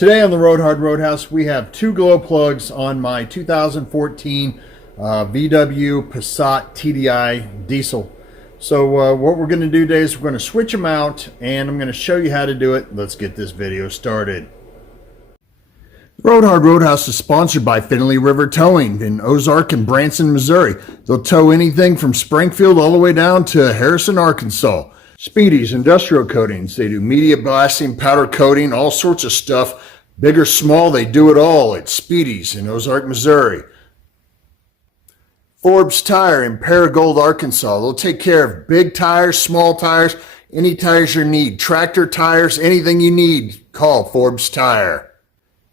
Today on the Roadhouse, we have two glow plugs on my 2014 VW Passat TDI diesel. So what we're going to do today is we're going to switch them out, and I'm going to show you how to do it. Let's get this video started. Roadhouse is sponsored by Finley River Towing in Ozark and Branson, Missouri. They'll tow anything from Springfield all the way down to Harrison, Arkansas. Speedy's Industrial Coatings. They do media blasting, powder coating, all sorts of stuff. Big or small, they do it all at Speedy's in Ozark, Missouri. Forbes Tire in Paragould, Arkansas. They'll take care of big tires, small tires, any tires you need. Tractor tires, anything you need, call Forbes Tire.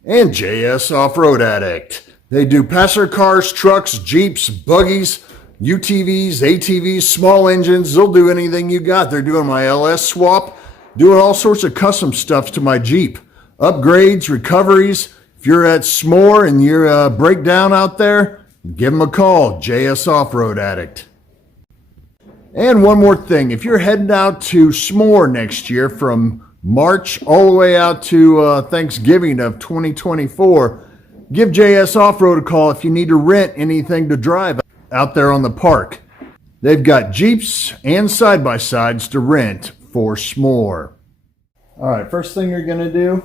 And JS Off-Road Addict. They do passenger cars, trucks, Jeeps, buggies, UTVs, ATVs, small engines. They'll do anything you got. They're doing my LS swap, doing all sorts of custom stuff to my Jeep. Upgrades, recoveries. If you're at S'more and you're break down out there, give them a call, JS Off-Road Addict. And one more thing, if you're heading out to S'more next year from March all the way out to Thanksgiving of 2024, give JS Off-Road a call if you need to rent anything to drive out there on the park. They've got Jeeps and side-by-sides to rent for S'more. All right, first thing you're going to do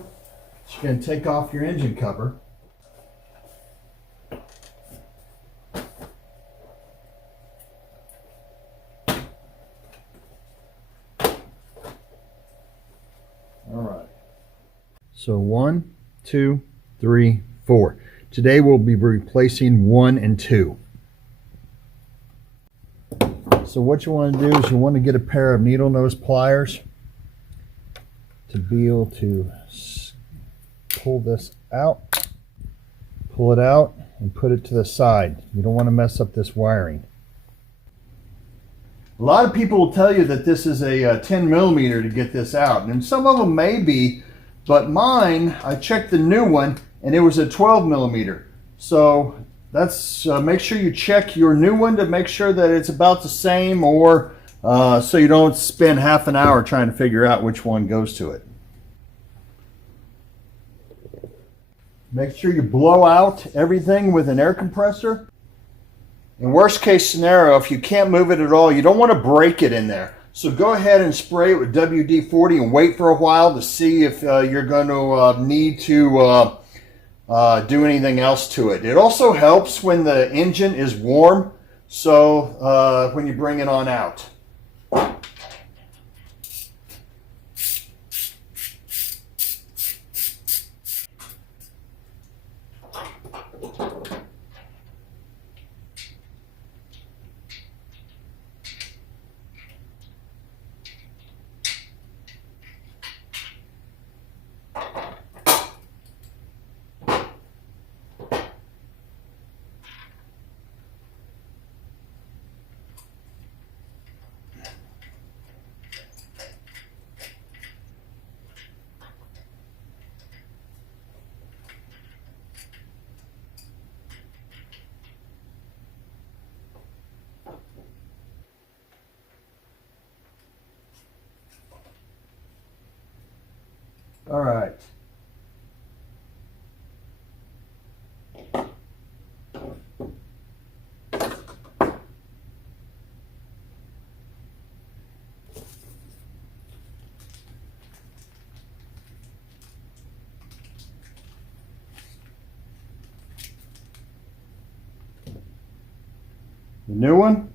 is you're going to take off your engine cover. All right. So 1, 2, 3, 4. Today we'll be replacing 1 and 2. So what you want to do is you want to get a pair of needle nose pliers to be able to pull this out, pull it out, and put it to the side. You don't want to mess up this wiring. A lot of people will tell you that this is a 10 millimeter to get this out, and some of them may be, but mine, I checked the new one and it was a 12 millimeter. So that's make sure you check your new one to make sure that it's about the same, or so you don't spend half an hour trying to figure out which one goes to it. Make sure you blow out everything with an air compressor. In worst case scenario, if you can't move it at all, you don't want to break it in there. So go ahead and spray it with WD-40 and wait for a while to see if you're going to need to do anything else to it. It also helps when the engine is warm, so when you bring it on out. All right. The new one.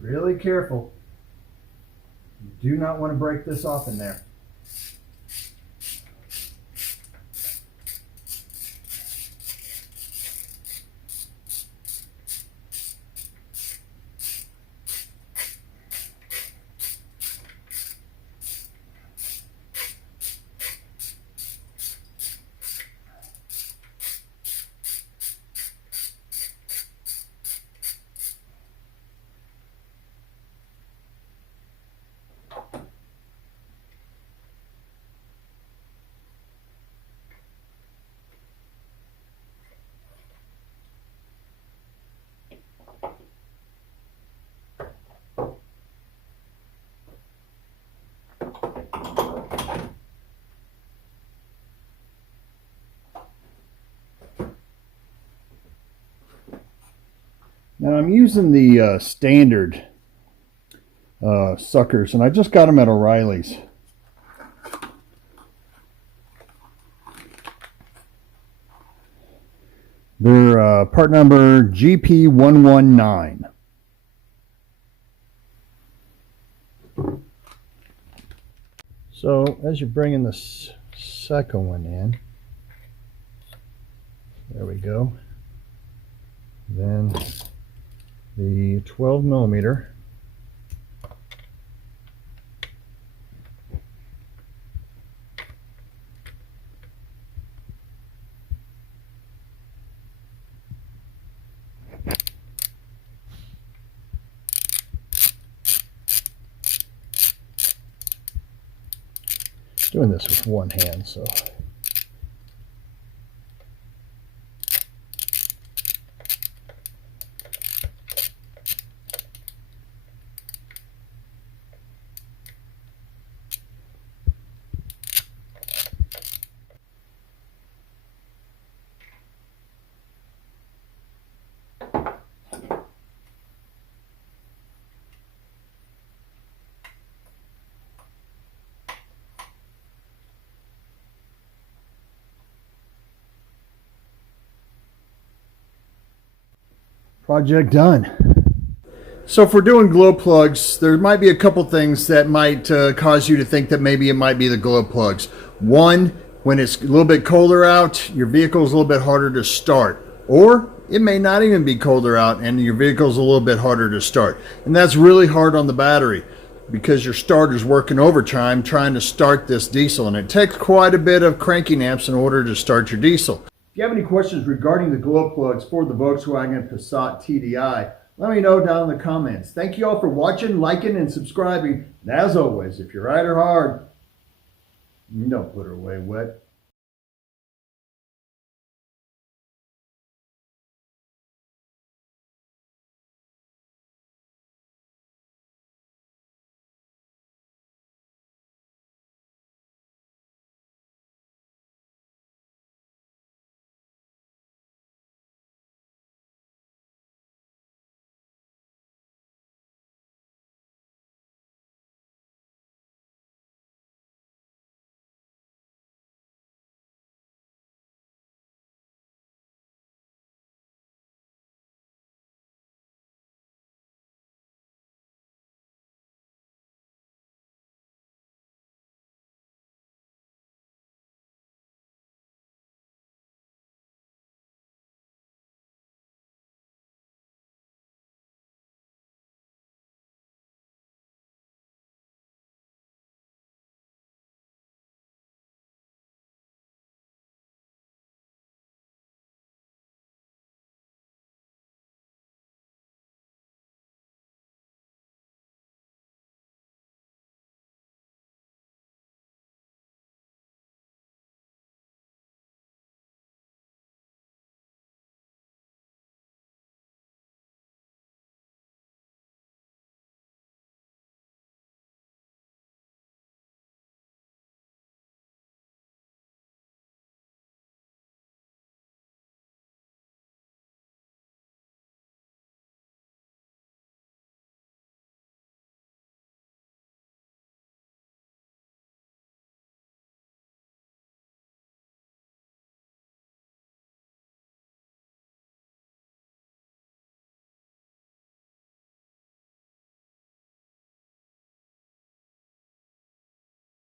Really careful. You do not want to break this off in there. Now I'm using the standard suckers, and I just got them at O'Reilly's. They're part number GP119. So as you're bringing this second one in, there we go. Then the 12 millimeter. Doing this with one hand, so. Project done. So if we're doing glow plugs, there might be a couple things that might cause you to think that maybe it might be the glow plugs. One, when it's a little bit colder out, your vehicle is a little bit harder to start. Or it may not even be colder out and your vehicle is a little bit harder to start. And that's really hard on the battery because your starter's working overtime trying to start this diesel. And it takes quite a bit of cranking amps in order to start your diesel. If you have any questions regarding the glow plugs for the Volkswagen Passat TDI, let me know down in the comments. Thank you all for watching, liking, and subscribing. And as always, if you ride her hard, don't put her away wet.